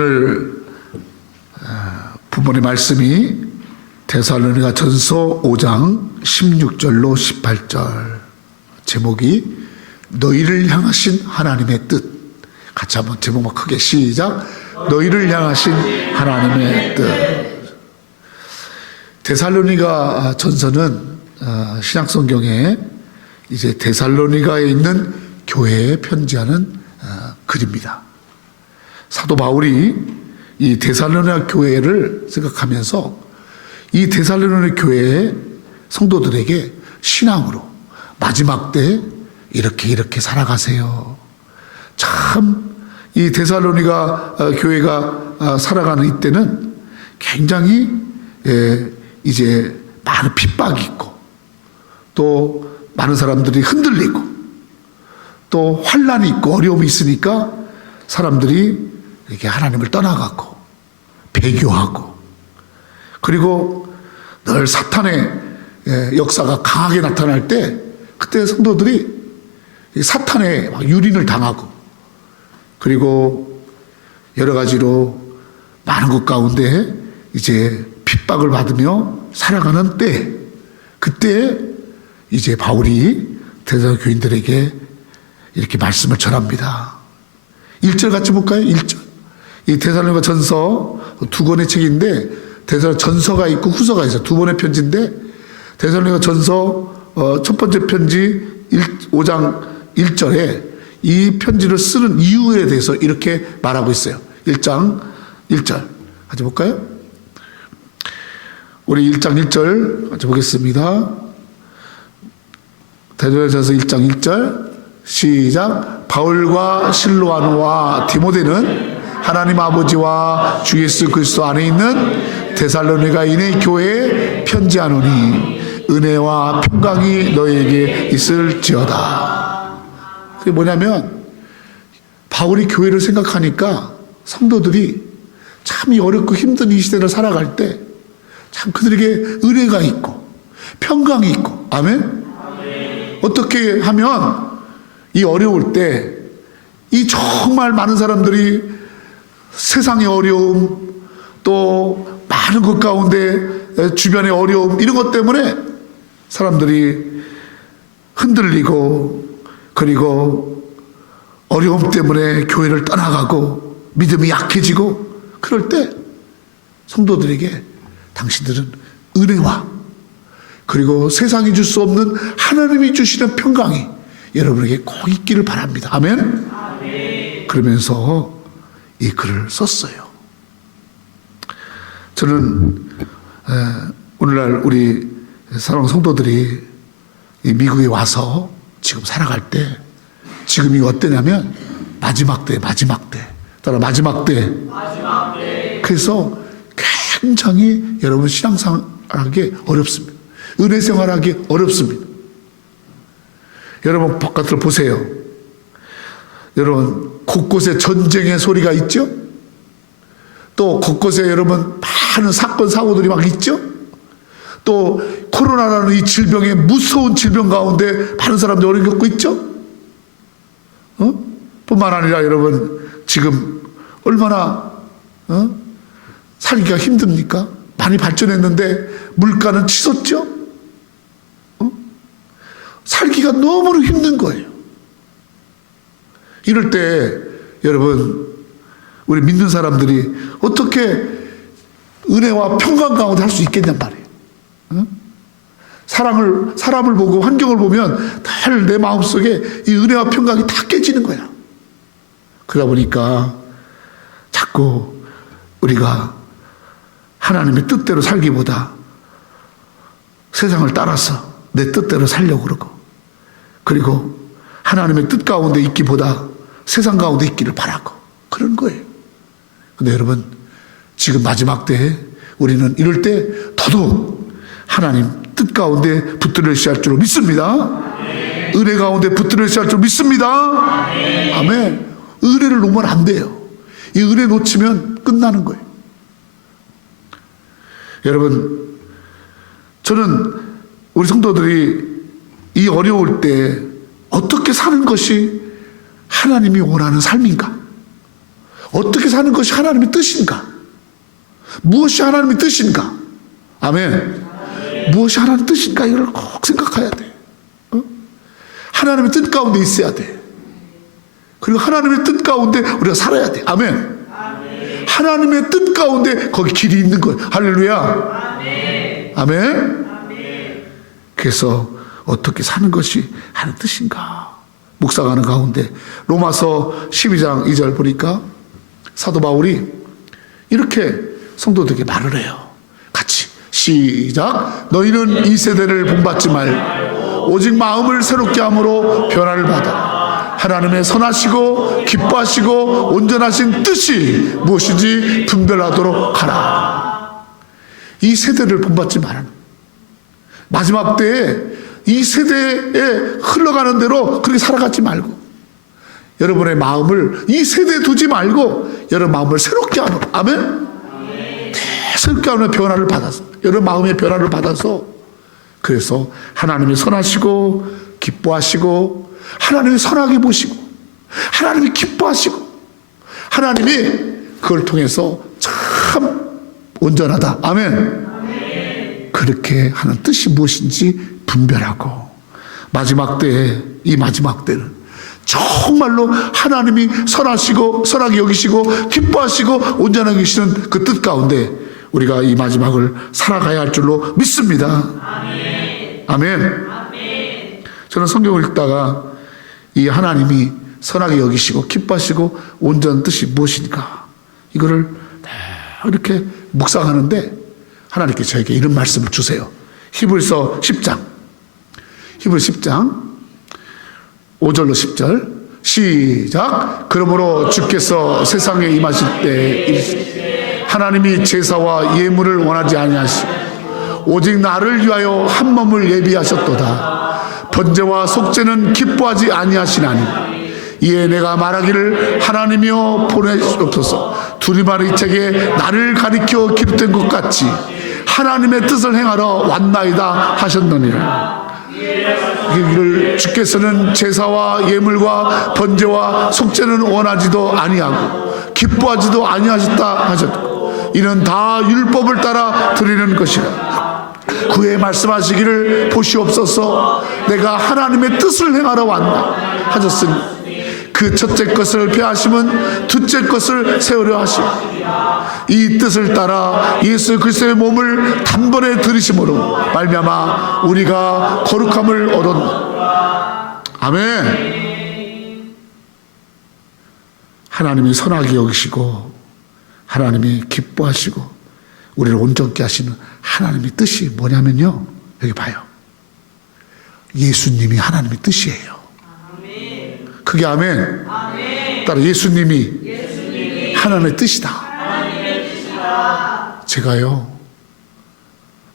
오늘 부모님 말씀이 데살로니가 전서 5장 16절로 18절, 제목이 너희를 향하신 하나님의 뜻. 같이 한번 제목만 크게 시작. 너희를 향하신 하나님의 뜻. 데살로니가 전서는 신약성경에 이제 데살로니가에 있는 교회에 편지하는 글입니다. 사도 바울이 이 데살로니가 교회를 생각하면서 이 데살로니가 교회의 성도들에게 신앙으로 마지막 때 이렇게 살아가세요. 참 이 데살로니가 교회가 살아가는 이때는 굉장히 이제 많은 핍박이 있고, 또 많은 사람들이 흔들리고, 또 환난이 있고 어려움이 있으니까 사람들이 이렇게 하나님을 떠나가고 배교하고, 그리고 늘 사탄의 역사가 강하게 나타날 때 그때 성도들이 사탄의 유린을 당하고, 그리고 여러 가지로 많은 것 가운데 이제 핍박을 받으며 살아가는 때, 그때 이제 바울이 데살로니가 교인들에게 이렇게 말씀을 전합니다. 1절 같이 볼까요? 1절. 이 데살로니가 전서 두 권의 책인데, 데살로니가 전서가 있고 후서가 있어요. 두 권의 편지인데, 데살로니가 전서 첫 번째 편지 5장 1절에 이 편지를 쓰는 이유에 대해서 이렇게 말하고 있어요. 1장 1절 같이 볼까요? 우리 1장 1절 같이 보겠습니다. 데살로니가 전서 1장 1절 시작. 바울과 실로아노와 디모데는 하나님 아버지와 주 예수 그리스도 안에 있는 데살로니가인의 교회에 편지하노니 은혜와 평강이 너희에게 있을지어다. 그게 뭐냐면, 바울이 교회를 생각하니까 성도들이 참 이 어렵고 힘든 이 시대를 살아갈 때 참 그들에게 은혜가 있고 평강이 있고, 아멘? 어떻게 하면 이 어려울 때 이 정말 많은 사람들이 세상의 어려움, 또 많은 것 가운데 주변의 어려움, 이런 것 때문에 사람들이 흔들리고, 그리고 어려움 때문에 교회를 떠나가고 믿음이 약해지고, 그럴 때 성도들에게 당신들은 은혜와, 그리고 세상이 줄 수 없는 하나님이 주시는 평강이 여러분에게 꼭 있기를 바랍니다. 아멘? 그러면서 이 글을 썼어요. 저는 오늘날 우리 사랑하는 성도들이 이 미국에 와서 지금 살아갈 때, 지금이 어때냐면 마지막 때. 따라 마지막 때. 그래서 굉장히 여러분 신앙생활하기 어렵습니다. 은혜 생활하기 어렵습니다. 여러분 바깥을 보세요. 여러분 곳곳에 전쟁의 소리가 있죠? 또 곳곳에 여러분 많은 사건 사고들이 막 있죠? 또 코로나라는 이 질병의 무서운 질병 가운데 많은 사람들이 어려움 겪고 있죠? 뿐만 아니라 여러분 지금 얼마나 살기가 힘듭니까? 많이 발전했는데 물가는 치솟죠? 살기가 너무나 힘든 거예요. 이럴 때 여러분, 우리 믿는 사람들이 어떻게 은혜와 평강 가운데 할 수 있겠냔 말이에요. 사람을 보고 환경을 보면 늘 내 마음속에 이 은혜와 평강이 다 깨지는 거야. 그러다 보니까 자꾸 우리가 하나님의 뜻대로 살기보다 세상을 따라서 내 뜻대로 살려고 그러고, 그리고 하나님의 뜻 가운데 있기보다 세상 가운데 있기를 바라고 그런 거예요. 근데 여러분, 지금 마지막 때에 우리는 이럴 때 더더욱 하나님 뜻 가운데 붙들으셔야 할 줄 믿습니다. 은혜 가운데 붙들으셔야 할 줄 믿습니다. 아멘. 은혜를 놓으면 안 돼요. 이 은혜 놓치면 끝나는 거예요. 여러분, 저는 우리 성도들이 이 어려울 때 어떻게 사는 것이 하나님이 원하는 삶인가? 어떻게 사는 것이 하나님의 뜻인가? 무엇이 하나님의 뜻인가? 아멘. 무엇이 하나님의 뜻인가? 이걸 꼭 생각해야 돼. 하나님의 뜻 가운데 있어야 돼. 그리고 하나님의 뜻 가운데 우리가 살아야 돼. 아멘. 하나님의 뜻 가운데 거기 길이 있는 거예요. 할렐루야. 아멘. 그래서 어떻게 사는 것이 하나님의 뜻인가? 묵상하는 가운데 로마서 12장 2절 보니까 사도 바울이 이렇게 성도들에게 말을 해요. 같이 시작. 너희는 이 세대를 본받지 말고 오직 마음을 새롭게 함으로 변화를 받아 하나님의 선하시고 기뻐하시고 온전하신 뜻이 무엇인지 분별하도록 하라. 이 세대를 본받지 말아라. 마지막 때에 이 세대에 흘러가는 대로 그렇게 살아가지 말고 여러분의 마음을 이 세대에 두지 말고 여러분 마음을 새롭게 하는, 아멘? 새롭게 하는 변화를 받아서, 여러분 마음의 변화를 받아서, 그래서 하나님이 선하시고 기뻐하시고 하나님이 선하게 보시고 하나님이 기뻐하시고 하나님이 그걸 통해서 참 온전하다, 아멘? 그렇게 하는 뜻이 무엇인지 분별하고 마지막 때에, 이 마지막 때는 정말로 하나님이 선하시고 선하게 여기시고 기뻐하시고 온전하게 계시는 그 뜻 가운데 우리가 이 마지막을 살아가야 할 줄로 믿습니다. 아멘. 저는 성경을 읽다가 이 하나님이 선하게 여기시고 기뻐하시고 온전한 뜻이 무엇인가 이거를 이렇게 묵상하는데 하나님께 저에게 이런 말씀을 주세요. 히브리서 10장 5절로 10절 시작. 그러므로 주께서 세상에 임하실 때 하나님이 제사와 예물을 원하지 아니하시고 오직 나를 위하여 한 몸을 예비하셨도다. 번제와 속죄는 기뻐하지 아니하시나니 이에 내가 말하기를 하나님이여 보내시옵소서. 두리마리 책에 나를 가리켜 기록된 것 같이 하나님의 뜻을 행하러 왔나이다 하셨느니라. 이를 주께서는 제사와 예물과 번제와 속죄는 원하지도 아니하고 기뻐하지도 아니하셨다 하셨고 이는 다 율법을 따라 드리는 것이라. 그에 말씀하시기를 보시옵소서. 내가 하나님의 뜻을 행하러 왔나 하셨으니 그 첫째 것을 폐하심은 둘째 것을 세우려 하시고 이 뜻을 따라 예수 그리스도의 몸을 단번에 들이심으로 말미암아 우리가 거룩함을 얻었노라. 아멘. 하나님이 선하게 여기시고 하나님이 기뻐하시고 우리를 온전케 하시는 하나님의 뜻이 뭐냐면요, 여기 봐요. 예수님이 하나님의 뜻이에요. 그게 아멘. 따라 예수님이 하나님의 뜻이다. 제가요,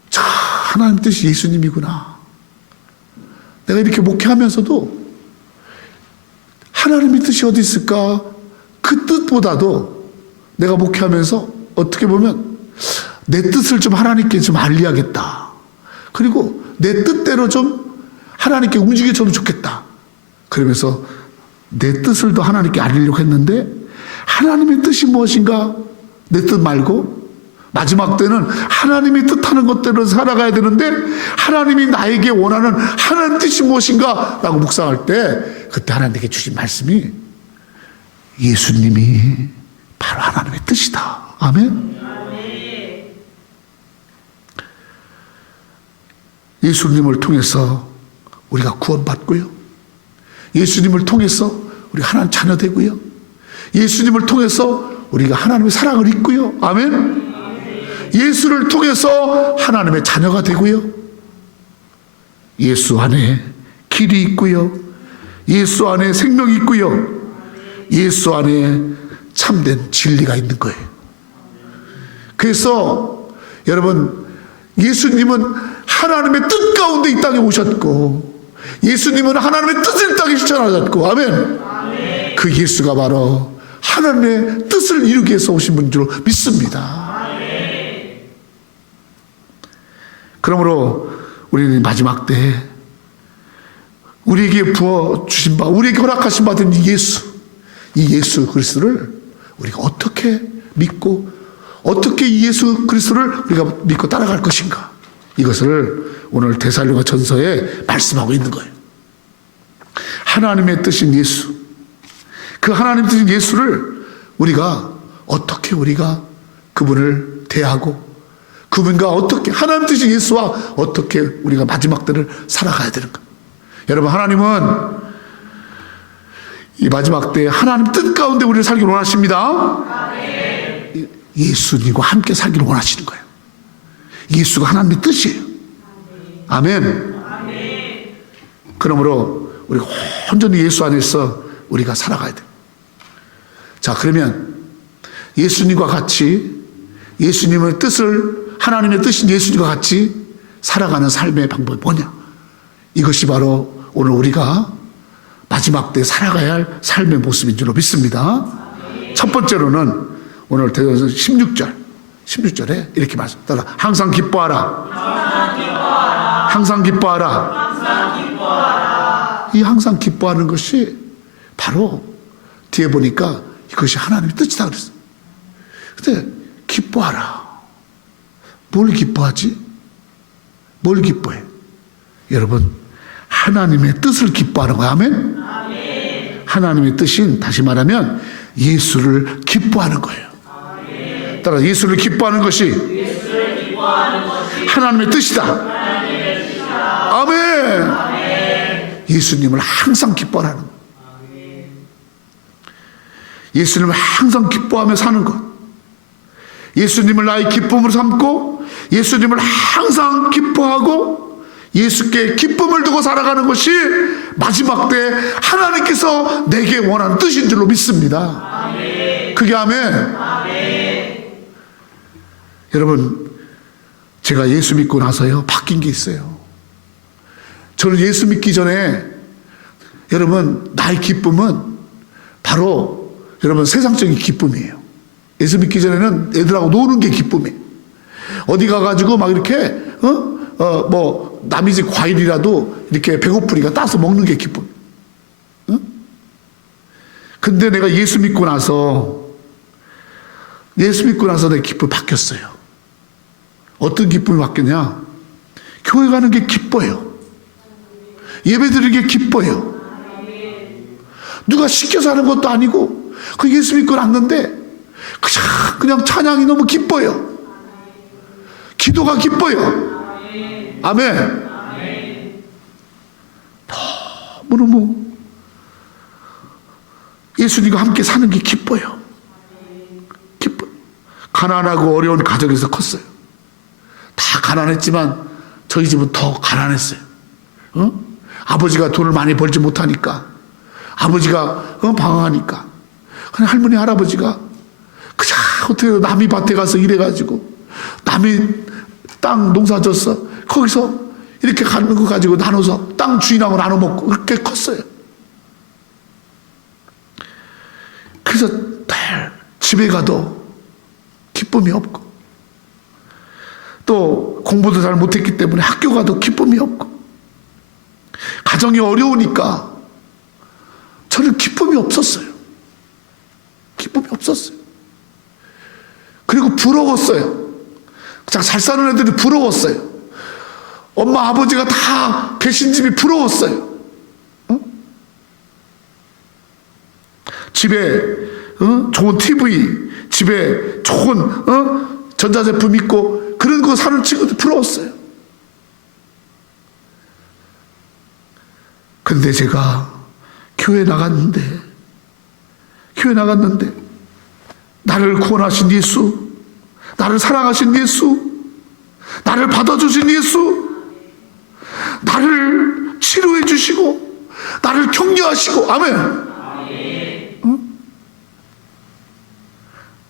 자, 하나님의 뜻이 예수님이구나. 내가 이렇게 목회하면서도 하나님의 뜻이 어디 있을까? 그 뜻보다도 내가 목회하면서 어떻게 보면 내 뜻을 좀 하나님께 좀 알려야겠다. 그리고 내 뜻대로 좀 하나님께 움직여주면 좋겠다. 그러면서 내 뜻을 더 하나님께 알리려고 했는데 하나님의 뜻이 무엇인가? 내 뜻 말고 마지막 때는 하나님이 뜻하는 것대로 살아가야 되는데 하나님이 나에게 원하는 하나님 뜻이 무엇인가? 라고 묵상할 때 그때 하나님께 주신 말씀이 예수님이 바로 하나님의 뜻이다. 아멘. 예수님을 통해서 우리가 구원받고요, 예수님을 통해서 우리가 하나님 자녀 되고요, 예수님을 통해서 우리가 하나님의 사랑을 입고요, 아멘. 예수를 통해서 하나님의 자녀가 되고요, 예수 안에 길이 있고요, 예수 안에 생명이 있고요, 예수 안에 참된 진리가 있는 거예요. 그래서 여러분, 예수님은 하나님의 뜻 가운데 이 땅에 오셨고 예수님은 하나님의 뜻을 땅에 실천하셨고, 아멘. 그 예수가 바로 하나님의 뜻을 이루기 위해서 오신 분인 줄 믿습니다. 그러므로 우리는 마지막 때에 우리에게 부어주신 바, 우리에게 허락하신 바 된 이 예수 그리스도를 우리가 어떻게 믿고 어떻게 예수 그리스도를 우리가 믿고 따라갈 것인가, 이것을 오늘 데살로니가 전서에 말씀하고 있는 거예요. 하나님의 뜻인 예수, 그 하나님의 뜻인 예수를 우리가 어떻게 우리가 그분을 대하고 그분과 어떻게 하나님 뜻인 예수와 어떻게 우리가 마지막 때를 살아가야 되는가. 여러분, 하나님은 이 마지막 때 하나님 뜻 가운데 우리를 살기를 원하십니다. 예수님과 함께 살기를 원하시는 거예요. 예수가 하나님의 뜻이에요. 아멘. 그러므로 우리가 온전히 예수 안에서 우리가 살아가야 돼요. 자, 그러면 예수님과 같이 예수님의 뜻을, 하나님의 뜻인 예수님과 같이 살아가는 삶의 방법이 뭐냐? 이것이 바로 오늘 우리가 마지막 때 살아가야 할 삶의 모습인 줄로 믿습니다. 첫 번째로는 오늘 대전서 16절에 이렇게 말씀합니다. 항상 기뻐하라. 항상 기뻐하라. 이 항상 기뻐하는 것이 바로 뒤에 보니까 이것이 하나님의 뜻이다 그랬어요. 근데 기뻐하라. 뭘 기뻐하지? 뭘 기뻐해? 여러분, 하나님의 뜻을 기뻐하는 거야. 아멘? 하나님의 뜻인, 다시 말하면 예수를 기뻐하는 거예요. 따라 예수를 기뻐하는 것이 하나님의 뜻이다. 아멘. 예수님을 항상 기뻐하는 것. 예수님을 항상 기뻐하며 사는 것. 예수님을 나의 기쁨으로 삼고 예수님을 항상 기뻐하고 예수께 기쁨을 두고 살아가는 것이 마지막 때 하나님께서 내게 원하는 뜻인 줄로 믿습니다. 그게 아멘. 여러분, 제가 예수 믿고 나서요 바뀐 게 있어요. 저는 예수 믿기 전에, 여러분, 나의 기쁨은 바로 여러분 세상적인 기쁨이에요. 예수 믿기 전에는 애들하고 노는 게 기쁨이에요. 어디 가가지고 막 이렇게 뭐 남의 집 과일이라도 이렇게 배고프니까 따서 먹는 게 기쁨. 근데 내가 예수 믿고 나서 내 기쁨이 바뀌었어요. 어떤 기쁨이 바뀌었냐? 교회 가는 게 기뻐요. 예배 드리는 게 기뻐요. 누가 시켜서 하는 것도 아니고 그 예수 믿고 났는데 그냥 찬양이 너무 기뻐요. 기도가 기뻐요. 아멘. 너무너무 예수님과 함께 사는 게 기뻐요. 기뻐요. 가난하고 어려운 가정에서 컸어요. 다 가난했지만 저희 집은 더 가난했어요. 아버지가 돈을 많이 벌지 못하니까, 아버지가 방황하니까, 그냥 할머니 할아버지가 그냥 어떻게 남이 밭에 가서 일해가지고 남이 땅 농사 졌어 거기서 이렇게 가는 거 가지고 나눠서 땅 주인하고 나눠 먹고 그렇게 컸어요. 그래서 집에 가도 기쁨이 없고, 또 공부도 잘 못했기 때문에 학교 가도 기쁨이 없고, 가정이 어려우니까 저는 기쁨이 없었어요. 기쁨이 없었어요. 그리고 부러웠어요. 그냥 잘 사는 애들이 부러웠어요. 엄마 아버지가 다 계신 집이 부러웠어요. 집에 좋은 TV, 집에 좋은 전자제품 있고 그런 거 사는 친구들 부러웠어요. 근데 제가 교회 나갔는데 나를 구원하신 예수, 나를 사랑하신 예수, 나를 받아주신 예수, 나를 치료해 주시고 나를 격려하시고, 아멘.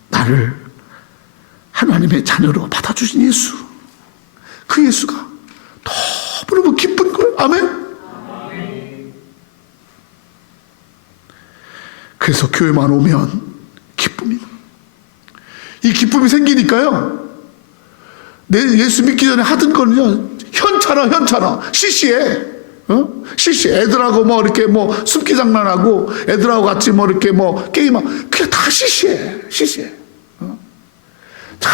나를 하나님의 자녀로 받아주신 예수, 그 예수가 너무너무 기쁜 거예요. 아멘. 그래서 교회만 오면 기쁨이, 이 기쁨이 생기니까요, 내 예수 믿기 전에 하던 거는요 현찮아 CC해. 시시해. 애들하고 뭐 이렇게 뭐 숲기 장난하고 애들하고 같이 뭐 이렇게 뭐 게임하고 그게 다 시시해. 자,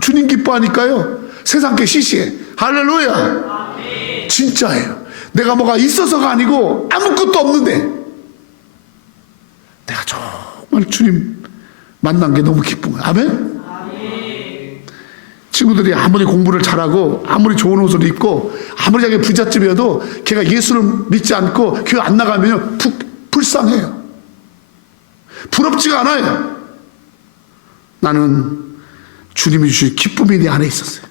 주님 기뻐하니까요. 세상 게 시시해. 할렐루야. 진짜예요. 내가 뭐가 있어서가 아니고 아무것도 없는데 내가 정말 주님 만난 게 너무 기쁜 거야. 아멘? 친구들이 아무리 공부를 잘하고 아무리 좋은 옷을 입고 아무리 자기 부잣집이어도 걔가 예수를 믿지 않고 교회 안 나가면 불쌍해요. 부럽지가 않아요. 나는 주님이 주신 기쁨이 내 안에 있었어요.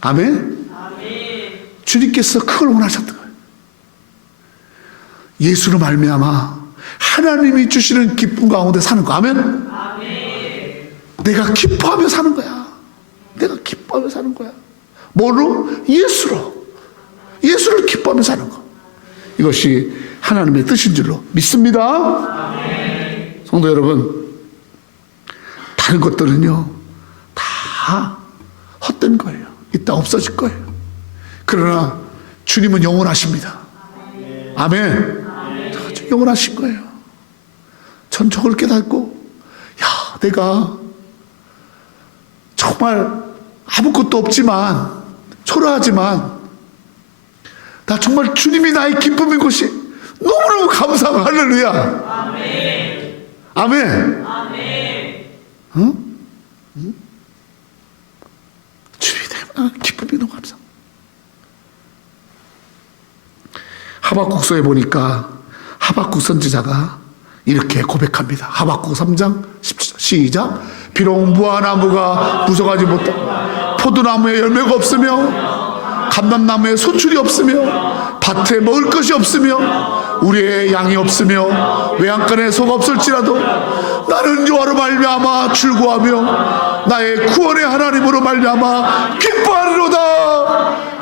아멘? 주님께서 그걸 원하셨던 거예요. 예수로 말미암아 하나님이 주시는 기쁨 가운데 사는 거. 아멘? 내가 기뻐하며 사는 거야. 내가 기뻐하며 사는 거야. 뭐로? 예수로. 예수를 기뻐하며 사는 거. 이것이 하나님의 뜻인 줄로 믿습니다. 성도 여러분, 다른 것들은요 다 헛된 거예요. 이따 없어질 거예요. 그러나 주님은 영원하십니다. 아멘. 영원하신 거예요. 전 저걸 깨닫고 야, 내가 정말 아무것도 없지만 초라하지만 나 정말 주님이 나의 기쁨인 것이 너무너무 감사하고 할렐루야. 아멘. 응? 주님이 나의 기쁨이 너무 감사. 하박국서에 보니까 하박국 선지자가 이렇게 고백합니다. 하박국 3장 17절 시작. 비록 무화나무가 부서가지 못하고 포도나무에 열매가 없으며 감람나무에 소출이 없으며 밭에 먹을 것이 없으며 우리의 양이 없으며 외양간에 소가 없을지라도 나는 여호와로 말미암아 즐거워하며 나의 구원의 하나님으로 말미암아 기뻐하리로다.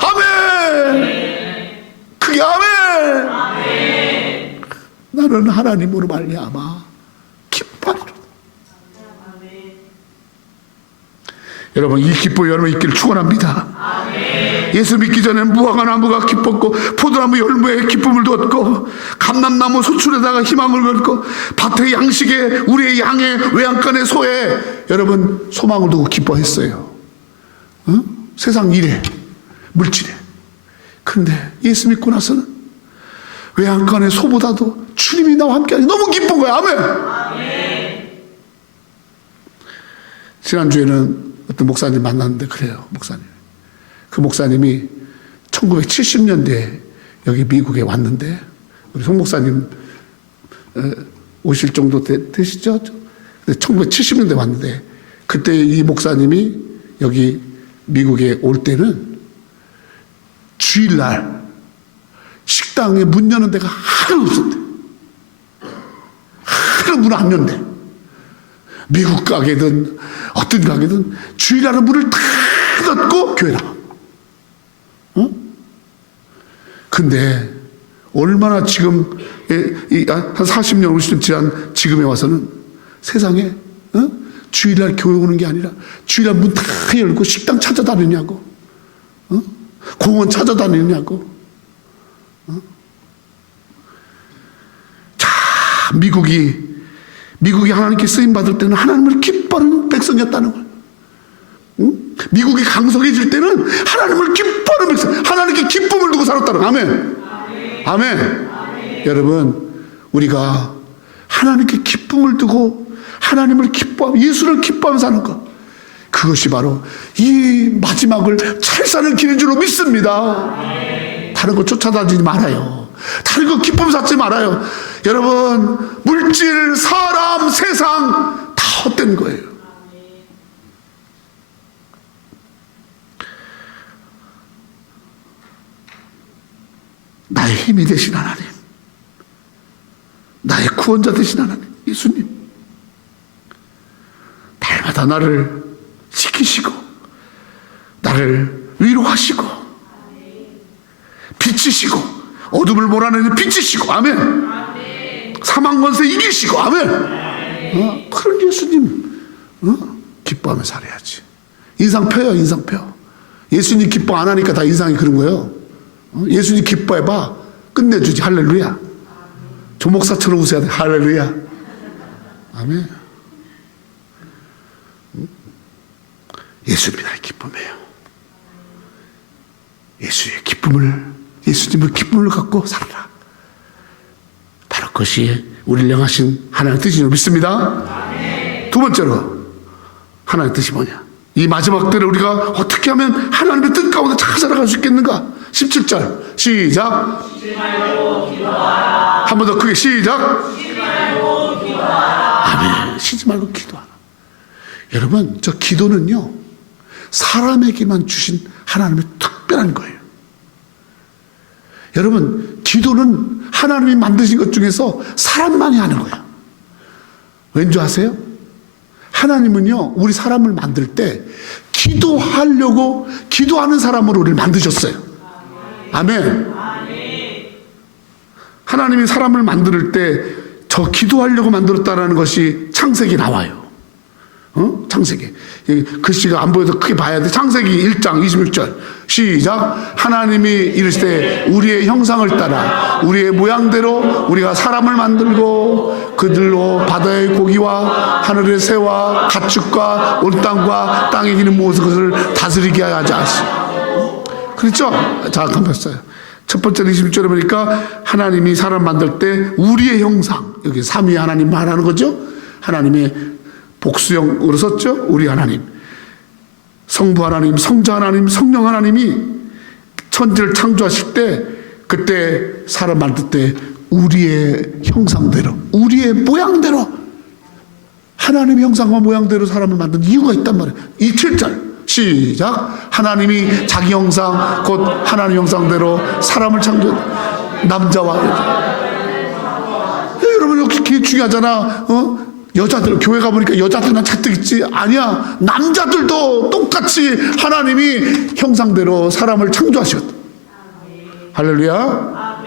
아멘. 그게 아멘. 나는 하나님으로 말미암아 기뻐하리로다. 여러분, 이 기쁨 여러분 있기를 축원합니다. 예수 믿기 전에는 무화과 나무가 기뻤고 포도나무 열매에 기쁨을 두었고 감람나무 소출에다가 희망을 걸고 밭의 양식에 우리의 양의 외양간의 소에 여러분 소망을 두고 기뻐했어요. 세상 일에 물질에. 그런데 예수 믿고 나서는 외양간의 소보다도 주님이 나와 함께하니 너무 기쁜 거야. 아멘. 지난주에는 어떤 목사님 만났는데 그래요. 목사님. 그 목사님이 1970년대에 여기 미국에 왔는데 우리 송 목사님 오실 정도 되시죠? 1970년대 왔는데 그때 이 목사님이 여기 미국에 올 때는 주일날 식당에 문 여는 데가 하나도 없었대. 하나도 문 안 연대. 미국 가게든 어떤 가게든 주일날은 문을 다 닫고 교회 나가. 근데 얼마나 지금 한 40년 50년 지난 지금에 와서는 세상에 주일날 교회 오는 게 아니라 주일날 문 다 열고 식당 찾아다니냐고, 공원 찾아다니냐고. 자, 미국이 하나님께 쓰임 받을 때는 하나님을 기뻐하는 백성이었다는 거예요. 미국이 강성해질 때는 하나님을 기뻐하는 백성, 하나님께 기쁨을 두고 살았다는 거예요. 아멘. 아멘. 여러분, 우리가 하나님께 기쁨을 두고 하나님을 기뻐하며 예수를 기뻐하며 사는 것, 그것이 바로 이 마지막을 잘 사는 길인 줄로 믿습니다. 다른 거 쫓아다니지 말아요. 다른 거 기쁨 찾지 말아요. 여러분, 물질, 사람, 세상 다 헛된 거예요. 나의 힘이 되신 하나님, 나의 구원자 되신 하나님, 예수님, 날마다 나를 지키시고 나를 위로하시고 비치시고 어둠을 몰아내는 비치시고, 아멘. 사망 권세 이기시고, 아멘. 그런 예수님 기뻐하며 살아야지. 인상 펴요. 인상 펴. 예수님 기뻐 안 하니까 다 인상이 그런 거예요. 예수님 기뻐해봐. 끝내주지. 할렐루야. 조목사처럼 웃어야 돼. 할렐루야. 아멘. 예수님이 나의 기쁨이에요. 예수님의 기쁨을 갖고 살아라. 바로 그것이 우리를 향하신 하나님의 뜻인 줄 믿습니다. 두 번째로 하나님의 뜻이 뭐냐? 이 마지막 때를 우리가 어떻게 하면 하나님의 뜻 가운데 잘 살아갈 수 있겠는가? 17절 시작. 한 번 더 크게 시작. 아멘. 쉬지 말고 기도하라. 여러분, 저 기도는요, 사람에게만 주신 하나님의 특별한 거예요. 여러분, 기도는 하나님이 만드신 것 중에서 사람만이 하는 거예요. 왠지 아세요? 하나님은요, 우리 사람을 만들 때 기도하려고 기도하는 사람으로 우리를 만드셨어요. 아멘. 하나님이 사람을 만들 때 저 기도하려고 만들었다라는 것이 창세기 나와요. 창세기. 글씨가 안 보여서 크게 봐야 돼. 창세기 1장 26절 시작. 하나님이 이르시되 우리의 형상을 따라 우리의 모양대로 우리가 사람을 만들고 그들로 바다의 고기와 하늘의 새와 가축과 온 땅과 땅에 기는 모든 것을 다스리게 하자 하시. 그렇죠? 자, 한번 봤어요. 첫 번째 26절에 보니까 하나님이 사람 만들 때 우리의 형상, 여기 삼위 하나님 말하는 거죠. 하나님의 복수형으로 썼죠. 우리 하나님, 성부 하나님, 성자 하나님, 성령 하나님이 천지를 창조하실 때 그때 사람 만들 때 우리의 형상대로, 우리의 모양대로, 하나님의 형상과 모양대로 사람을 만든 이유가 있단 말이에요. 이 7절 시작. 하나님이 자기 형상 곧 하나님 형상대로 사람을 창조, 남자와 여자. 여러분, 여기 중요하잖아. 여자들 교회 가보니까 여자들만 잔뜩 있지. 아니야, 남자들도 똑같이 하나님이 형상대로 사람을 창조하셨다. 할렐루야.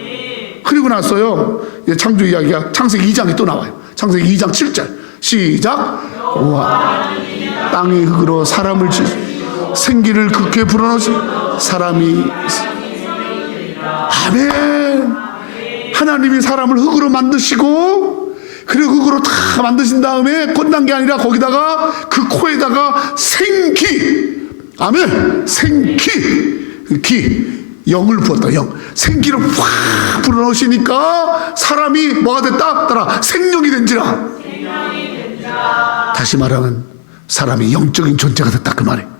그리고 나서요, 창조 이야기가 창세기 2장에 또 나와요. 창세기 2장 7절 시작. 우와, 땅의 흙으로 사람을 생기를 그렇게 불어넣으시 사람이. 아멘. 하나님이 사람을 흙으로 만드시고 그리고 흙으로 다 만드신 다음에 끝난 게 아니라 거기다가 그 코에다가 생기. 아멘. 생기. 영을 부었다. 영. 생기를 확 불어넣으시니까 사람이 뭐가 됐다? 따라 생명이 된지라. 다시 말하면 사람이 영적인 존재가 됐다 그 말이에요.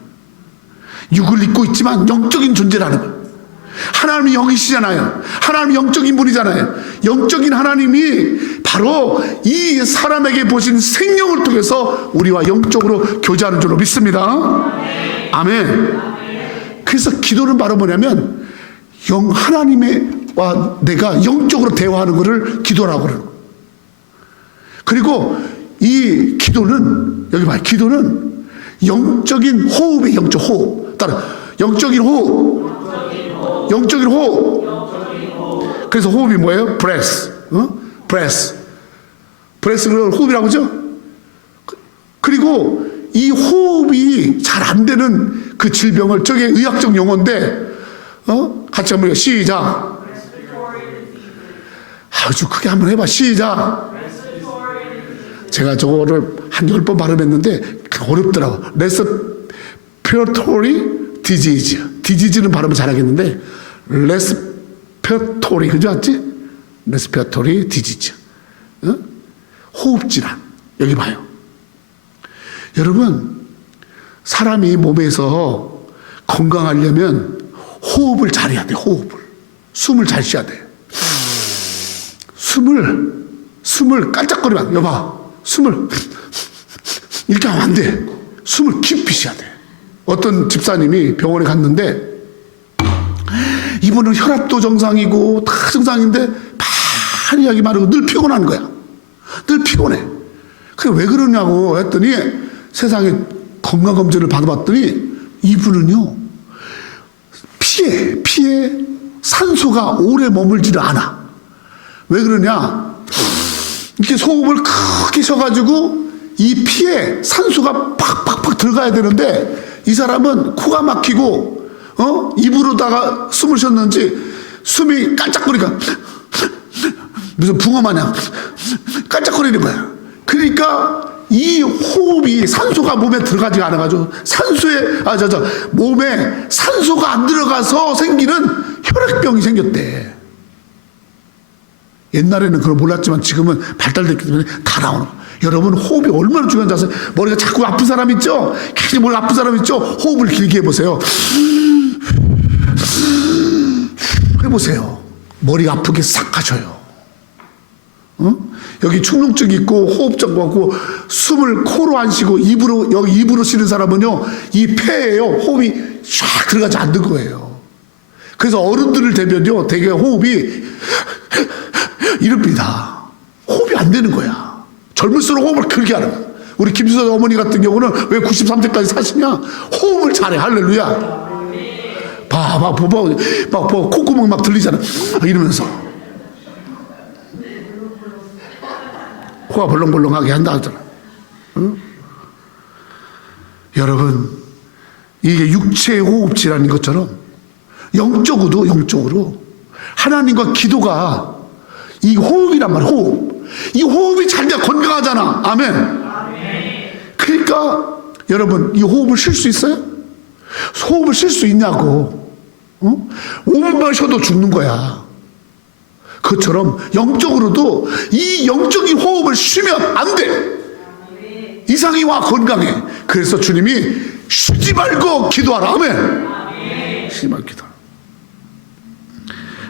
육을 입고 있지만 영적인 존재라는 거예요. 하나님이 영이시잖아요. 하나님이 영적인 분이잖아요. 영적인 하나님이 바로 이 사람에게 보신 생명을 통해서 우리와 영적으로 교제하는 줄로 믿습니다. 아멘. 그래서 기도는 바로 뭐냐면 하나님과 내가 영적으로 대화하는 것을 기도라고 그러는 거예요. 그리고 이 기도는, 여기 봐요. 기도는 영적인 호흡의 영적 호흡. 따라 영적인 호흡. 영적인 호흡. 그래서 호흡이 뭐예요? breath. breath를 호흡이라고 하죠. 그리고 이 호흡이 잘 안 되는 그 질병을, 저게 의학적 용어인데, 같이 한번 해요. 시작. 아주 크게 한번 해봐. 시작. 제가 저거를 한 10번 발음했는데 어렵더라고. respiratory disease. disease는 발음을 잘하겠는데 respiratory, 그죠? 맞지? respiratory disease. 호흡질환. 여기 봐요. 여러분, 사람이 몸에서 건강하려면 호흡을 잘해야 돼. 호흡을. 숨을 잘 쉬어야 돼. 숨을 깔짝거리면, 여봐. 숨을 이렇게 하면 안 돼. 숨을 깊이 쉬어야 돼. 어떤 집사님이 병원에 갔는데 이분은 혈압도 정상이고 다 정상인데 많이 이야기 많고 늘 피곤한 거야. 늘 피곤해. 그게 왜 그러냐고 했더니 세상에 건강검진을 받아봤더니 이분은요, 피에 산소가 오래 머물지를 않아. 왜 그러냐? 이렇게 소음을 크게 쉬어가지고 이 피에 산소가 팍팍팍 들어가야 되는데 이 사람은 코가 막히고 입으로다가 숨을 쉬었는지 숨이 깜짝거리니까 무슨 붕어 마냥 깜짝거리는 거야. 그러니까 이 호흡이 산소가 몸에 들어가지 않아가지고 몸에 산소가 안 들어가서 생기는 혈액병이 생겼대. 옛날에는 그걸 몰랐지만 지금은 발달됐기 때문에 다 나오는 거야. 여러분, 호흡이 얼마나 중요한지 아세요? 머리가 자꾸 아픈 사람 있죠? 괜히 머리가 아픈 사람 있죠? 호흡을 길게 해보세요. 해보세요. 머리가 아프게 싹 가셔요. 여기 축농증 있고 호흡증 갖고 숨을 코로 안 쉬고 여기 입으로 쉬는 사람은요, 이 폐에요, 호흡이 쫙 들어가지 않는 거예요. 그래서 어른들을 대면요, 되게 호흡이 이럽니다. 호흡이 안 되는 거야. 젊을수록 호흡을 길게 하는 거야. 우리 김수선 어머니 같은 경우는 왜 93세까지 사시냐? 호흡을 잘해. 할렐루야. 봐봐, 콧구멍 막 들리잖아. 이러면서 코가 벌렁벌렁하게 한다 하잖아. 응? 여러분, 이게 육체의 호흡 질환인 것처럼 영적으로 하나님과 기도가 이 호흡이란 말이야. 호흡. 이 호흡이 잘 돼야 건강하잖아. 아멘. 그러니까 여러분, 이 호흡을 쉴 수 있어요? 호흡을 쉴 수 있냐고. 5분만 쉬어도 죽는 거야. 그것처럼 영적으로도 이 영적인 호흡을 쉬면 안 돼. 이상이 와, 건강해. 그래서 주님이 쉬지 말고 기도하라. 아멘. 쉬지 말고 기도하라.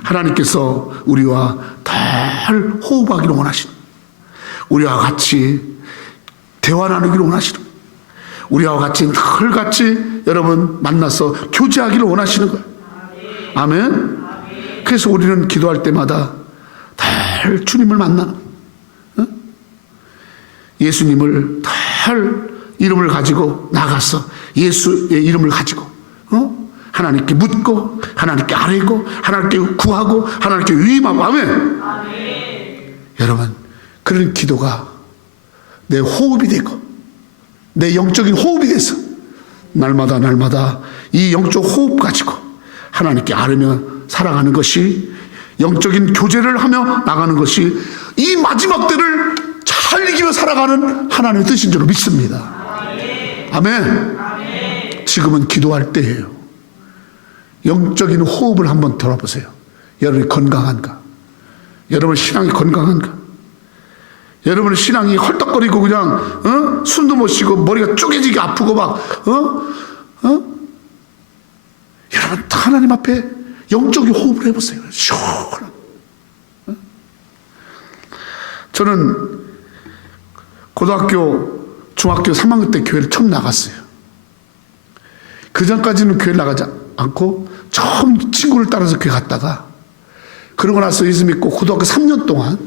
하나님께서 우리와 덜 호흡하기를 원하시는, 우리와 같이 대화 나누기를 원하시는, 우리와 같이 늘 같이 여러분 만나서 교제하기를 원하시는 거예요. 아멘. 그래서 우리는 기도할 때마다 늘 주님을 만나는, 예수님을 늘 이름을 가지고 나가서 예수의 이름을 가지고 하나님께 묻고 하나님께 아뢰고 하나님께 구하고 하나님께 위임하고. 아멘. 여러분, 그런 기도가 내 호흡이 되고 내 영적인 호흡이 돼서 날마다 이 영적 호흡 가지고 하나님께 아뢰며 살아가는 것이, 영적인 교제를 하며 나가는 것이 이 마지막 때를 잘 이기며 살아가는 하나님의 뜻인 줄 믿습니다. 아멘. 지금은 기도할 때예요. 영적인 호흡을 한번 돌아보세요. 여러분이 건강한가? 여러분 신앙이 건강한가? 여러분의 신앙이 헐떡거리고 그냥 숨도 못 쉬고 머리가 쪼개지게 아프고 막 여러분 하나님 앞에 영적인 호흡을 해보세요. 시원한. 저는 고등학교 중학교 3학년 때 교회를 처음 나갔어요. 그 전까지는 교회를 나가지 않고 처음 친구를 따라서 교회 갔다가, 그러고 나서 예수 믿고 고등학교 3년 동안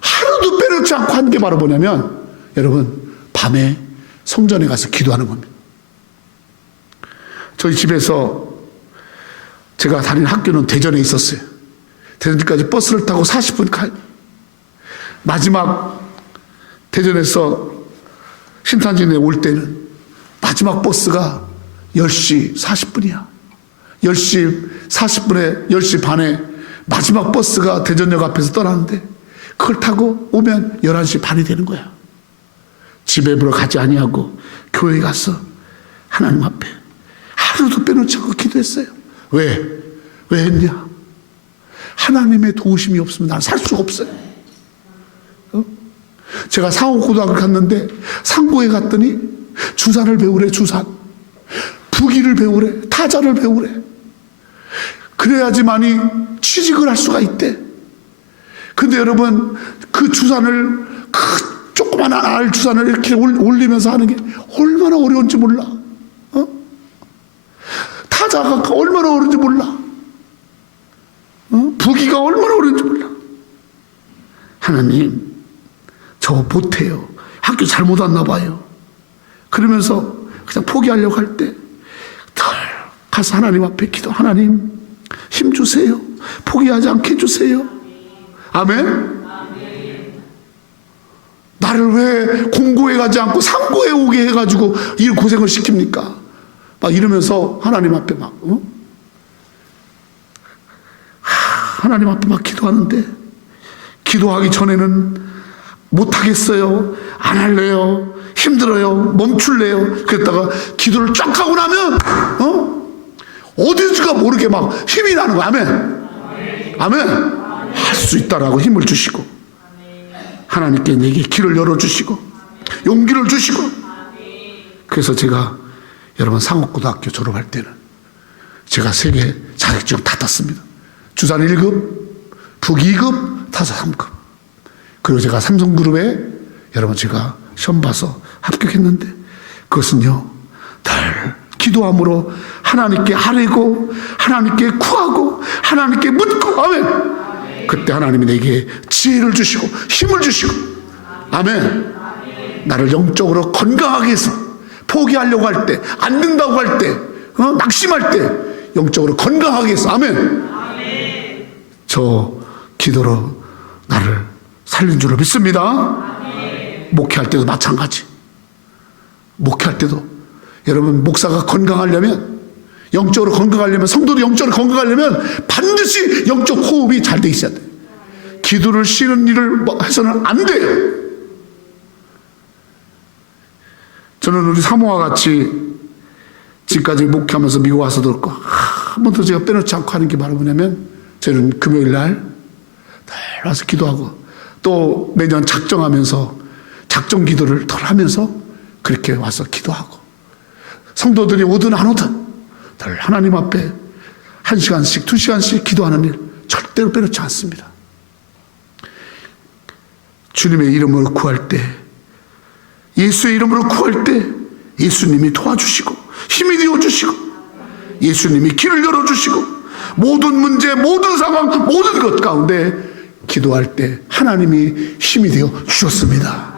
하루도 빼놓지 않고 한 게 바로 뭐냐면, 여러분, 밤에 성전에 가서 기도하는 겁니다. 저희 집에서 제가 다니는 학교는 대전에 있었어요. 대전까지 버스를 타고 40분 가요. 마지막 대전에서 신탄진에 올 때는 마지막 버스가 10시 40분이야. 10시 40분에 10시 반에 마지막 버스가 대전역 앞에서 떠나는데 그걸 타고 오면 11시 반이 되는 거야. 집에 보러 가지 아니하고 교회에 가서 하나님 앞에 하루도 빼놓지 않고 기도했어요. 왜 했냐? 하나님의 도우심이 없으면 나는 살 수가 없어요. 제가 상호고등학교 갔는데 상고에 갔더니 주산을 배우래. 주산, 부기를 배우래. 타자를 배우래. 그래야지만이 취직을 할 수가 있대. 근데 여러분, 그 주산을, 그 조그만 알 주산을 이렇게 올리면서 하는 게 얼마나 어려운지 몰라. 타자가 얼마나 어려운지 몰라. 부기가 얼마나 어려운지 몰라. 하나님, 저 못해요. 학교 잘못 왔나 봐요. 그러면서 그냥 포기하려고 할 때 가서 하나님 앞에 기도, 하나님 힘 주세요. 포기하지 않게 해주세요. 아멘. 나를 왜 공고에 가지 않고 상고에 오게 해가지고 이 고생을 시킵니까? 막 이러면서 하나님 앞에 막 하나님 앞에 막 기도하는데, 기도하기 전에는 못하겠어요, 안 할래요, 힘들어요, 멈출래요. 그랬다가 기도를 쫙 하고 나면 어디서가 모르게 막 힘이 나는 거야. 아멘. 아멘. 할 수 있다라고 힘을 주시고, 하나님께 내게 길을 열어주시고 용기를 주시고. 그래서 제가 여러분 상업고등학교 졸업할 때는 제가 3개 자격증 다 땄습니다. 주산 1급, 북 2급, 타사 3급. 그리고 제가 삼성그룹에 여러분 제가 시험 봐서 합격했는데, 그것은요 늘 기도함으로 하나님께 아뢰고 하나님께 구하고 하나님께 묻고. 아멘. 그때 하나님이 내게 지혜를 주시고 힘을 주시고. 아멘. 나를 영적으로 건강하게 해서 포기하려고 할 때, 안 된다고 할 때, 낙심할 때 영적으로 건강하게 해서. 아멘. 저 기도로 나를 살린 줄로 믿습니다. 목회할 때도 마찬가지. 목회할 때도 여러분, 목사가 건강하려면, 영적으로 건강하려면, 성도도 영적으로 건강하려면 반드시 영적 호흡이 잘 돼 있어야 돼요. 기도를 쉬는 일을 해서는 안 돼요. 저는 우리 사모와 같이 지금까지 목회하면서 미국 와서도 그렇고 한 번도 제가 빼놓지 않고 하는 게 바로 뭐냐면, 저는 금요일 날 늘 와서 기도하고, 또 매년 작정하면서 작정 기도를 덜 하면서 그렇게 와서 기도하고, 성도들이 오든 안 오든 늘 하나님 앞에 1시간씩 2시간씩 기도하는 일 절대로 빼놓지 않습니다. 주님의 이름으로 구할 때, 예수의 이름으로 구할 때 예수님이 도와주시고 힘이 되어주시고, 예수님이 길을 열어주시고, 모든 문제, 모든 상황, 모든 것 가운데 기도할 때 하나님이 힘이 되어 주셨습니다.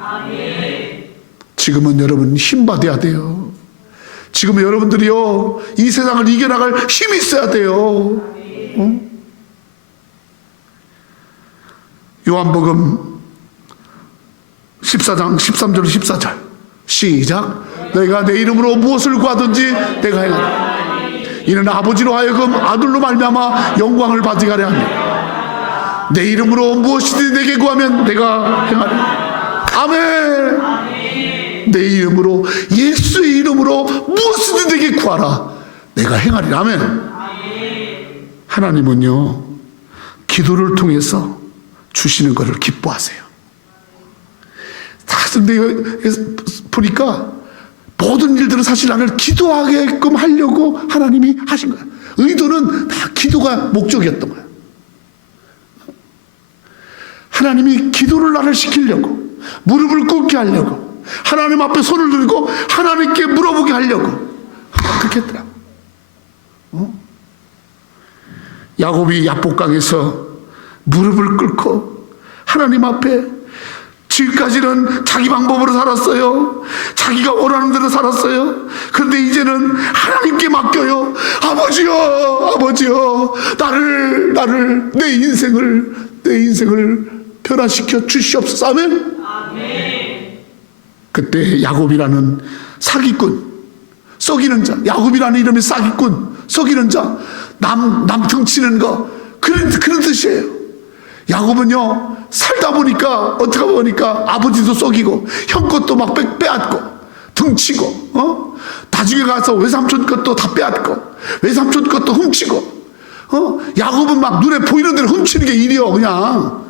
지금은 여러분 힘 받아야 돼요. 지금은 여러분들이요 이 세상을 이겨나갈 힘이 있어야 돼요. 요한복음 14장 13절 14절 시작. 내가 내 이름으로 무엇을 구하든지 내가 행하리라. 이는 아버지로 하여금 아들로 말미암아 영광을 받게 하려 함이라. 내 이름으로 무엇이든지 내게 구하면 내가 행하리라. 아멘. 내 이름으로, 예수의 이름으로 무엇이든지 내게 구하라, 내가 행하리라. 아멘. 하나님은요 기도를 통해서 주시는 것을 기뻐하세요. 근데 보니까 모든 일들은 사실 나를 기도하게끔 하려고 하나님이 하신 거야. 의도는 다 기도가 목적이었던 거야. 하나님이 기도를 나를 시키려고, 무릎을 꿇게 하려고, 하나님 앞에 손을 들고 하나님께 물어보게 하려고 그렇게 했더라. 야곱이 야복강에서 무릎을 꿇고 하나님 앞에, 지금까지는 자기 방법으로 살았어요. 자기가 원하는 대로 살았어요. 그런데 이제는 하나님께 맡겨요. 아버지요, 아버지요, 나를 내 인생을 변화시켜 주시옵소서. 아멘. 그때 야곱이라는 사기꾼, 썩이는 자, 야곱이라는 이름의 사기꾼, 썩이는 자, 남 등치는 거, 그런 뜻이에요. 야곱은요 살다 보니까 어떻게 보니까 아버지도 썩이고 형 것도 막 빼앗고 등치고, 나중에 가서 외삼촌 것도 다 빼앗고 외삼촌 것도 훔치고, 야곱은 막 눈에 보이는 대로 훔치는 게 일이요. 그냥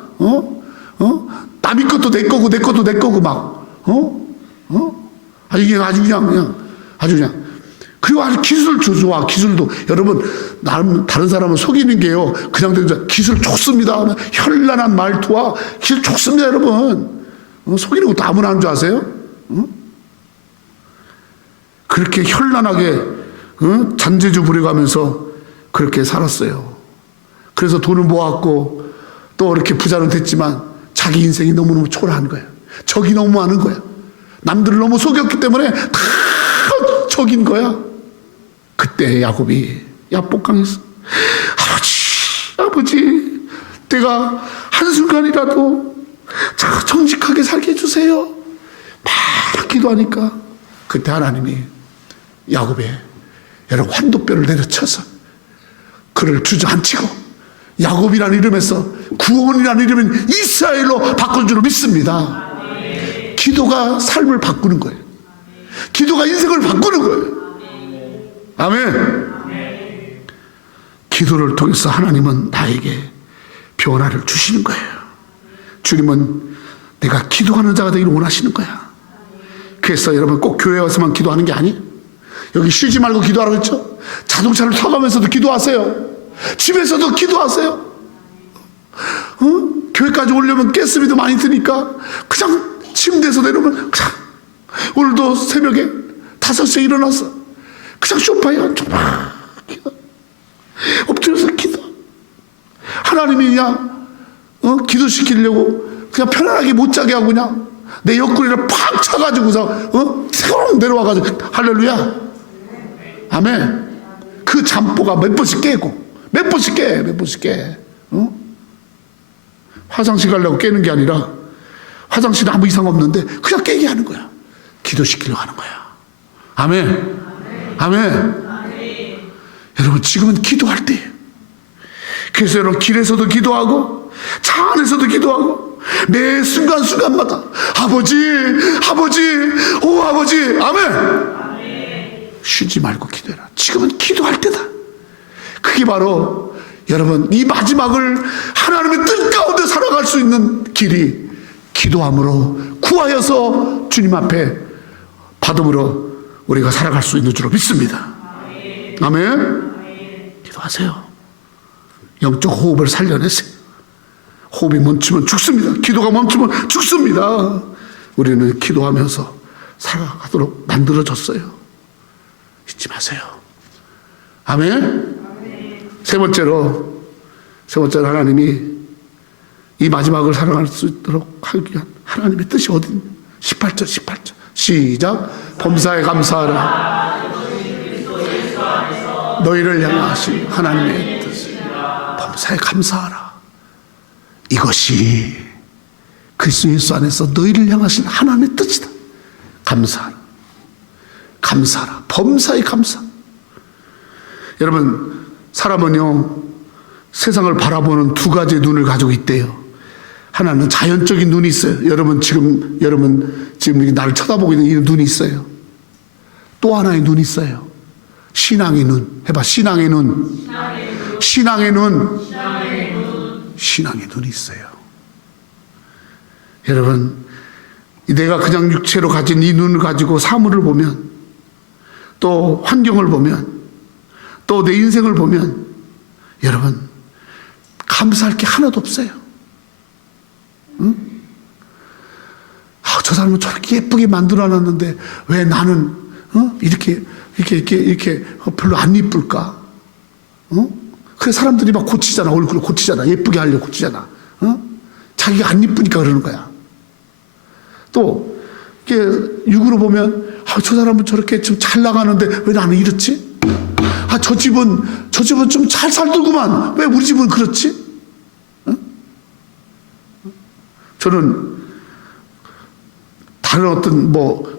남의 것도 내 거고 내 것도 내 거고 막 아주 그냥 그리고 아주 기술 좋아. 기술도 여러분, 다른 사람을 속이는 게요 그냥 되는 기술 좋습니다. 현란한 말투와 기술 좋습니다. 여러분, 속이는 것도 아무나 하는 줄 아세요? 그렇게 현란하게 잔재주 부려가면서 그렇게 살았어요. 그래서 돈을 모았고 또 이렇게 부자는 됐지만 자기 인생이 너무너무 초라한 거예요. 적이 너무 많은 거야. 남들을 너무 속였기 때문에 다 적인 거야. 그때 야곱이 야복강에서 아버지 내가 한순간이라도 정직하게 살게 해주세요 막 기도하니까, 그때 하나님이 야곱의 여러 환도뼈를 내려쳐서 그를 주저앉히고 야곱이라는 이름에서 구원이라는 이름은 이스라엘로 바꾼 줄 믿습니다. 기도가 삶을 바꾸는 거예요. 기도가 인생을 바꾸는 거예요. 아멘. 기도를 통해서 하나님은 나에게 변화를 주시는 거예요. 주님은 내가 기도하는 자가 되기를 원하시는 거야. 그래서 여러분 꼭 교회 와서만 기도하는 게 아니에요. 여기 쉬지 말고 기도하라고 했죠. 자동차를 타가면서도 기도하세요. 집에서도 기도하세요. 교회까지 오려면 가스비도 많이 드니까 그냥 침대에서 내려오면 그냥 오늘도 새벽에 5시에 일어나서 그냥 소파에 앉아 엎드려서 기도. 하나님이 그냥 기도시키려고 그냥 편안하게 못 자게 하고 그냥 내 옆구리를 팍 차가지고서 새로 내려와가지고 할렐루야. 아멘. 그 잠보가 몇 번씩 깨고 몇 번씩 깨. 화장실 가려고 깨는 게 아니라 화장실에 아무 이상 없는데 그냥 깨게 하는 거야. 기도시키려고 하는 거야. 아멘. 아멘. 여러분 지금은 기도할 때예요. 그래서 여러분 길에서도 기도하고 차 안에서도 기도하고 매 순간순간마다 아버지 오 아버지 아멘. 쉬지 말고 기도해라. 지금은 기도할 때다. 그게 바로 여러분 이 마지막을 하나님의 뜻 가운데 살아갈 수 있는 길이 기도함으로 구하여서 주님 앞에 받음으로 우리가 살아갈 수 있는 줄로 믿습니다. 아멘. 기도하세요. 영적 호흡을 살려내세요. 호흡이 멈추면 죽습니다. 기도가 멈추면 죽습니다. 우리는 기도하면서 살아가도록 만들어졌어요. 잊지 마세요. 아멘. 세 번째로 하나님이 이 마지막을 살아갈 수 있도록 하기 위한 하나님의 뜻이 어디 18절 시작. 범사에 감사하라. 너희를 향하신 하나님의 뜻. 범사에 감사하라. 이것이 그리스도 예수 안에서 너희를 향하신 하나님의 뜻이다. 감사하라. 범사에 감사. 여러분 사람은요 세상을 바라보는 두 가지의 눈을 가지고 있대요. 하나는 자연적인 눈이 있어요. 여러분 지금 나를 쳐다보고 있는 이 눈이 있어요. 또 하나의 눈이 있어요. 신앙의 눈. 해봐. 신앙의 눈이 있어요. 여러분 내가 그냥 육체로 가진 이 눈을 가지고 사물을 보면 또 환경을 보면 또 내 인생을 보면 여러분 감사할 게 하나도 없어요. 응? 저 사람은 저렇게 예쁘게 만들어놨는데 왜 나는 이렇게 별로 안 이쁠까? 그래서 사람들이 막 고치잖아. 얼굴을 고치잖아. 예쁘게 하려고 고치잖아. 자기가 안 이쁘니까 그러는 거야. 또 이렇게 육으로 보면 저 사람은 저렇게 좀 잘 나가는데 왜 나는 이렇지? 저 집은 좀 잘 살더구만. 왜 우리 집은 그렇지? 저는 다른 어떤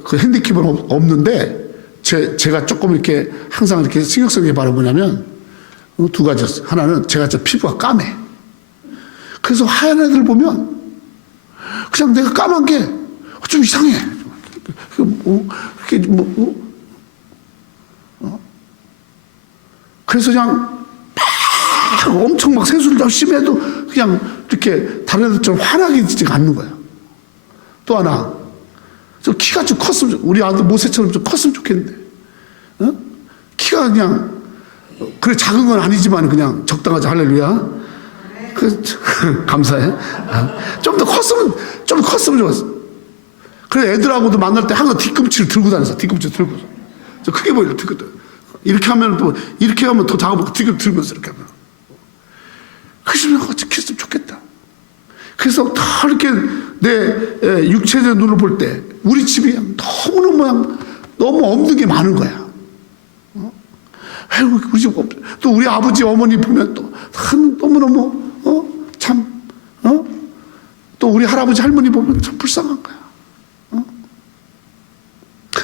그 핸디캡은 없는데 제가 조금 이렇게 항상 이렇게 신경 쓰는 게 바로 뭐냐면 두 가지였어요. 하나는 제가 피부가 까매. 그래서 하얀 애들 보면 그냥 내가 까만 게 좀 이상해. 그래서 그냥 엄청 세수를 열심히 해도 그냥 이렇게 다른 애들처럼 환하게 지지가 않는 거야. 또 하나, 좀 키가 좀 컸으면, 우리 아들 모세처럼 좀 컸으면 좋겠는데, 키가 그냥, 그래 작은 건 아니지만 그냥 적당하지. 할렐루야. 감사해. 좀 컸으면 좋았어. 그래 애들하고도 만날 때 항상 뒤꿈치를 들고 다녔어. 뒤꿈치를 들고. 저 크게 보이려, 뒤꿈치. 이렇게 하면 더 작아보고 뒤꿈치 들면서 이렇게 하면. 그래서 같이 키웠으면 좋겠다. 그래서 다 이렇게 내 육체적 눈을 볼 때 우리 집이 너무너무 없는 게 많은 거야. 우리 집, 또 우리 아버지 어머니 보면 또 너무너무 또 우리 할아버지 할머니 보면 참 불쌍한 거야.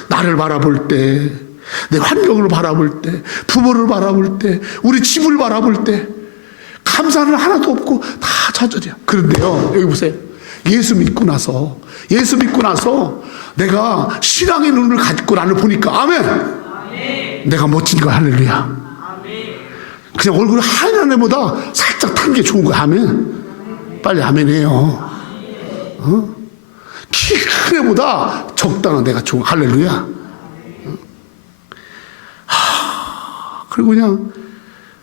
나를 바라볼 때, 내 환경을 바라볼 때, 부모를 바라볼 때, 우리 집을 바라볼 때 감사는 하나도 없고 다 좌절이야. 그런데요, 여기 보세요. 예수 믿고 나서 내가 신앙의 눈을 갖고 나를 보니까, 아멘. 내가 멋진 거, 할렐루야. 그냥 얼굴 하얀 애보다 살짝 탄 게 좋은 거야. 아멘. 빨리 아멘 해요. 키 큰 애보다 적당한 내가 좋은, 할렐루야. 그리고 그냥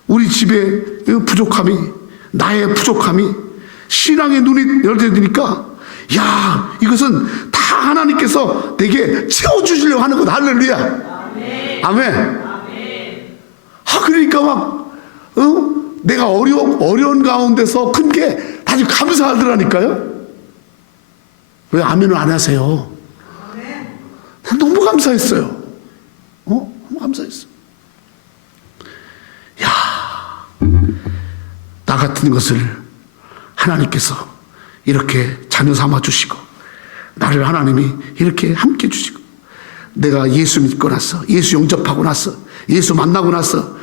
우리 집에 나의 부족함이 신앙의 눈이 열려지니까, 야, 이것은 다 하나님께서 내게 채워주시려고 하는 거다. 할렐루야. 아멘. 그러니까 막, 내가 어려운 가운데서 큰 게 아주 감사하더라니까요. 왜 아멘을 안 하세요? 너무 감사했어요. 너무 감사했어. 나 같은 것을 하나님께서 이렇게 자녀 삼아 주시고, 나를 하나님이 이렇게 함께 주시고, 내가 예수 믿고 나서, 예수 영접하고 나서, 예수 만나고 나서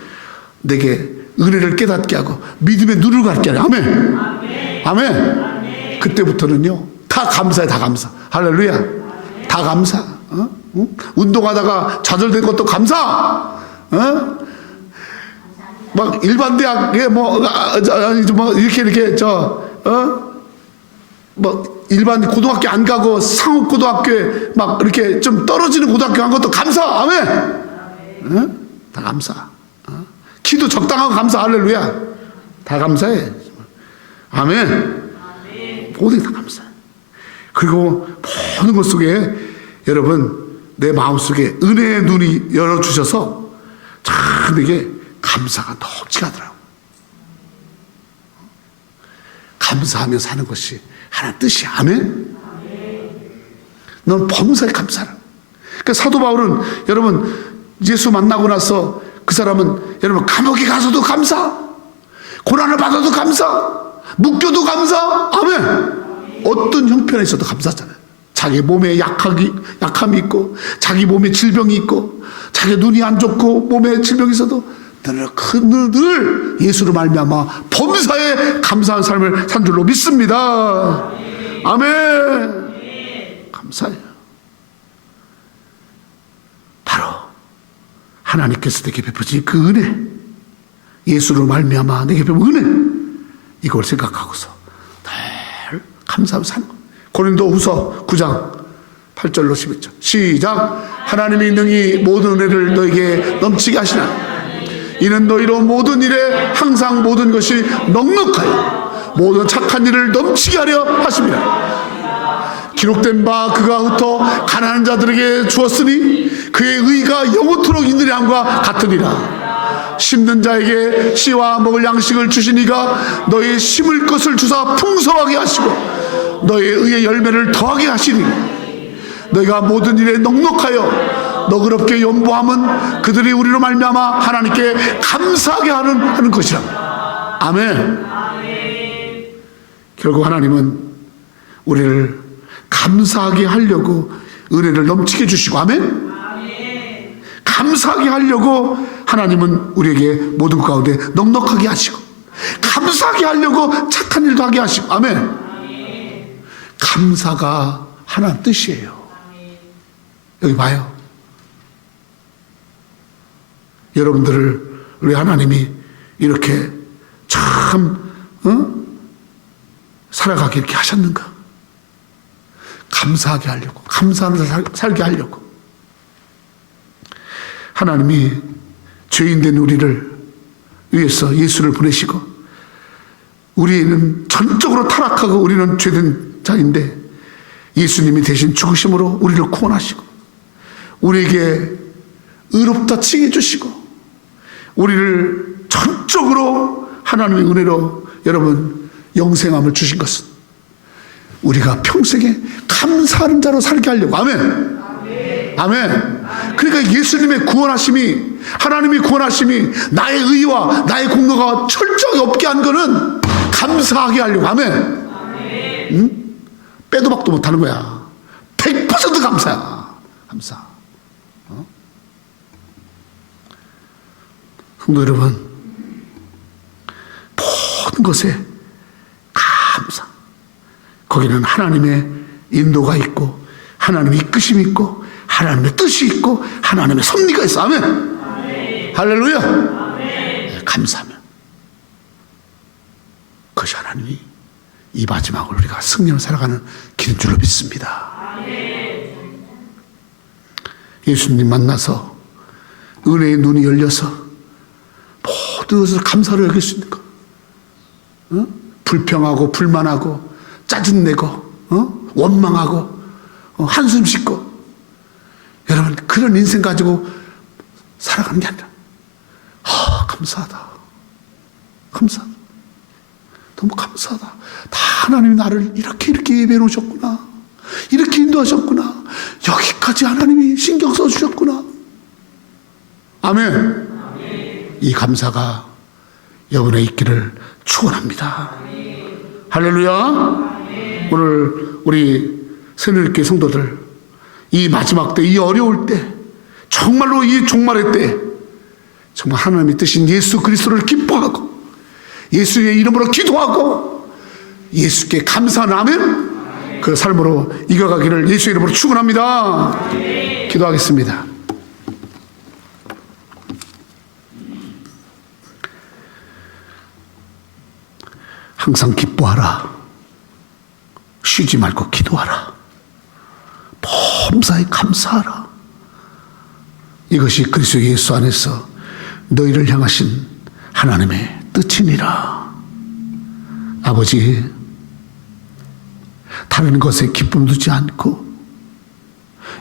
내게 은혜를 깨닫게 하고 믿음의 눈을 갖게 하네. 아멘. 아멘. 그때부터는요, 다 감사해. 다 감사. 할렐루야. 다 감사. 운동하다가 좌절된 것도 감사. 막 일반 대학에 이렇게 일반 고등학교 안 가고 상업 고등학교에 막 이렇게 좀 떨어지는 고등학교 간 것도 감사. 아멘. 다 감사. 키도 적당하고 감사. 할렐루야. 다 감사해. 아멘. 모든 게 다 감사해. 그리고 모든 것 속에 여러분, 내 마음속에 은혜의 눈이 열어주셔서 참 내게 감사가 넘치가더라고. 감사하며 사는 것이 하나님 뜻이야. 아멘. 넌 범사에 감사라. 그러니까 사도 바울은 여러분, 예수 만나고 나서 그 사람은 여러분, 감옥에 가서도 감사, 고난을 받아도 감사, 묶여도 감사. 아멘. 어떤 형편에 있어도 감사하잖아요. 자기 몸에 약함이 있고, 자기 몸에 질병이 있고, 자기 눈이 안 좋고 몸에 질병이 있어도 늘 예수로 말미암아 범사에 감사한 삶을 산 줄로 믿습니다. 아멘. 감사해요. 바로 하나님께서 내게 베푸신 그 은혜, 예수로 말미암아 내게 베푼 은혜, 이걸 생각하고서 늘 감사하며 사는 거예요. 고린도후서 9장 8절로 11절 시작. 하나님이 능히 모든 은혜를 너에게 넘치게 하시나 이는 너희로 모든 일에 항상 모든 것이 넉넉하여 모든 착한 일을 넘치게 하려 하십니다. 기록된 바 그가 흩어 가난한 자들에게 주었으니 그의 의가 영원토록 있느니 함과 같으니라. 심는 자에게 씨와 먹을 양식을 주시니가 너희 심을 것을 주사 풍성하게 하시고 너희의 의의 열매를 더하게 하시니 너희가 모든 일에 넉넉하여 너그럽게 연보함은 그들이 우리로 말미암아 하나님께 감사하게 하는 것이라. 아멘. 결국 하나님은 우리를 감사하게 하려고 은혜를 넘치게 주시고, 아멘. 감사하게 하려고 하나님은 우리에게 모든 것 가운데 넉넉하게 하시고, 감사하게 하려고 착한 일도 하게 하시고, 아멘. 감사가 하나님 뜻이에요. 여기 봐요. 여러분들을 우리 하나님이 이렇게 참 살아가게 이렇게 하셨는가? 감사하게 하려고, 감사하면서 살게 하려고. 하나님이 죄인된 우리를 위해서 예수를 보내시고, 우리는 전적으로 타락하고 우리는 죄된 자인데 예수님이 대신 죽으심으로 우리를 구원하시고 우리에게 의롭다 칭해 주시고 우리를 전적으로 하나님의 은혜로 여러분 영생함을 주신 것은 우리가 평생에 감사하는 자로 살게 하려고. 아멘. 아멘. 그러니까 예수님의 구원하심이, 하나님의 구원하심이 나의 의와 나의 공로가 철저하게 없게 한 거는 감사하게 하려고. 아멘. 응? 빼도 박도 못하는 거야. 100% 감사야. 감사. 성도 여러분, 모든 것에 감사. 거기는 하나님의 인도가 있고 하나님의 이끄심이 있고 하나님의 뜻이 있고 하나님의 섭리가 있어. 아멘. 아멘. 할렐루야. 아멘. 감사하면 그것이 하나님이 이 마지막을 우리가 승리로 살아가는 길인 줄로 믿습니다. 아멘. 예수님 만나서 은혜의 눈이 열려서 모든 것을 감사로 여길 수 있는 것. 불평하고 불만하고 짜증내고 원망하고 한숨 씻고 여러분 그런 인생 가지고 살아가는 게 아니라 감사하다. 감사하다. 너무 감사하다. 다 하나님이 나를 이렇게 예배해 놓으셨구나. 이렇게 인도하셨구나. 여기까지 하나님이 신경 써주셨구나. 아멘. 이 감사가 여러분에 있기를 축원합니다. 할렐루야. 오늘 우리 새누리교회 성도들 이 마지막 때, 이 어려울 때, 정말로 이 종말의 때 정말 하나님이 뜻인 예수 그리스도를 기뻐하고 예수의 이름으로 기도하고 예수께 감사하는 아멘 그 삶으로 이겨가기를 예수의 이름으로 축원합니다. 기도하겠습니다. 항상 기뻐하라. 쉬지 말고 기도하라. 범사에 감사하라. 이것이 그리스도 예수 안에서 너희를 향하신 하나님의 뜻이니라. 아버지, 다른 것에 기쁨 두지 않고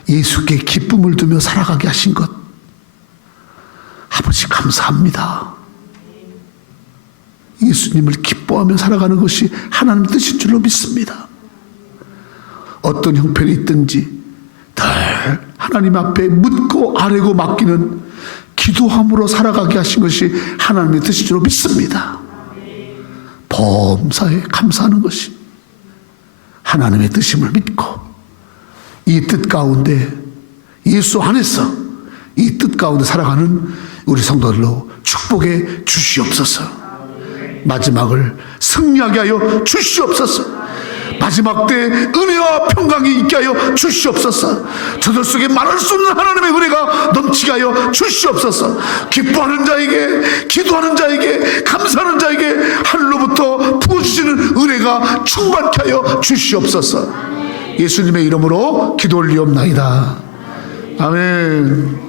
예수께 기쁨을 두며 살아가게 하신 것 아버지 감사합니다. 예수님을 기뻐하며 살아가는 것이 하나님의 뜻인 줄로 믿습니다. 어떤 형편이 있든지 늘 하나님 앞에 묻고 아뢰고 맡기는 기도함으로 살아가게 하신 것이 하나님의 뜻인 줄로 믿습니다. 범사에 감사하는 것이 하나님의 뜻임을 믿고 이 뜻 가운데 예수 안에서 이 뜻 가운데 살아가는 우리 성도들로 축복해 주시옵소서. 마지막을 승리하게 하여 주시옵소서. 마지막 때 은혜와 평강이 있게 하여 주시옵소서. 저들 속에 말할 수 없는 하나님의 은혜가 넘치게 하여 주시옵소서. 기뻐하는 자에게, 기도하는 자에게, 감사하는 자에게 하늘로부터 부어주시는 은혜가 충만케 하여 주시옵소서. 예수님의 이름으로 기도 올리옵나이다. 아멘.